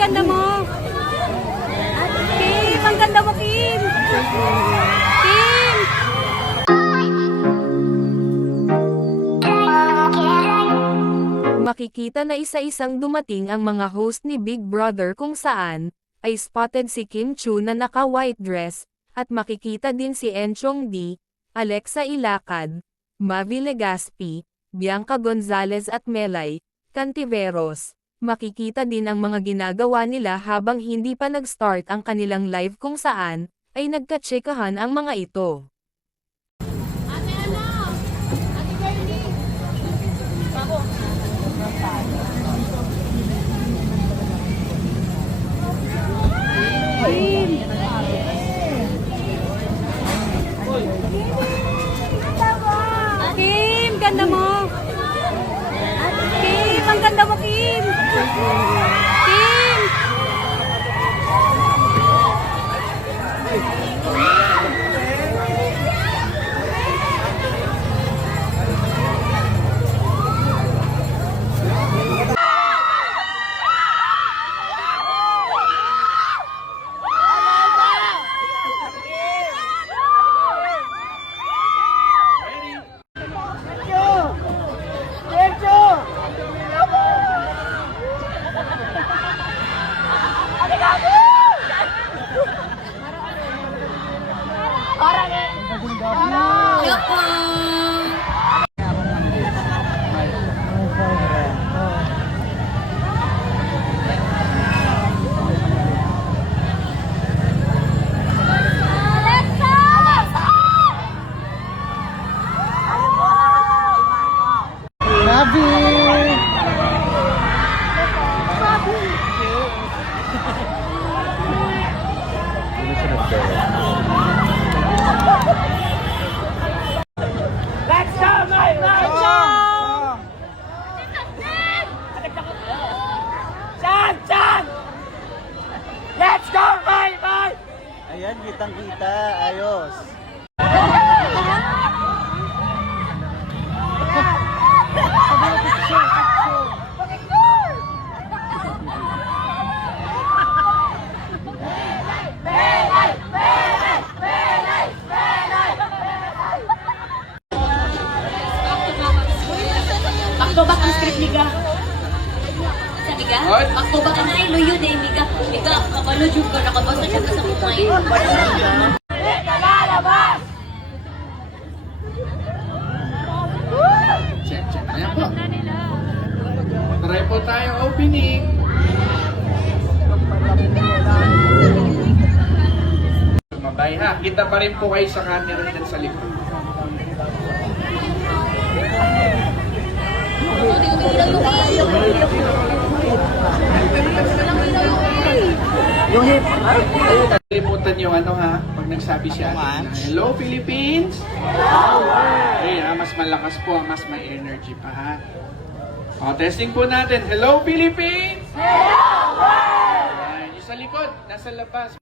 ganda mo. Kim, ang ganda mo, Kim. Kim. Makikita na isa-isang dumating ang mga host ni Big Brother kung saan ay spotted si Kim Chu na naka-white dress, at makikita din si Enchong D, Alexa Ilacad, Mavi Legaspi, Bianca Gonzalez at Melay Cantiveros. Makikita din ang mga ginagawa nila habang hindi pa nag-start ang kanilang live kung saan ay nagkatsikahan ang mga ito. Kim, ganda mo. Kim, ang ganda mo, Kim. Kim. Ayan, kitang-kita. Ayos. Back ang script niga. Sabi ka? Back ka na ay luyo din niga. Niga kabalo jud ka nakabasa siya sa kumay. Check. Ayan po. Try po tayo opening. Mabay ha. Kita pa rin po kayo sa camera dyan sa likod. Yung hip. Kalimutan yung ano ha, pag nagsabi siya, Hello Philippines! Ayun, mas malakas po, mas may energy pa ha. O, testing po natin. Hello Philippines! Hello world! Ayan, yung sa likod, nasa labas.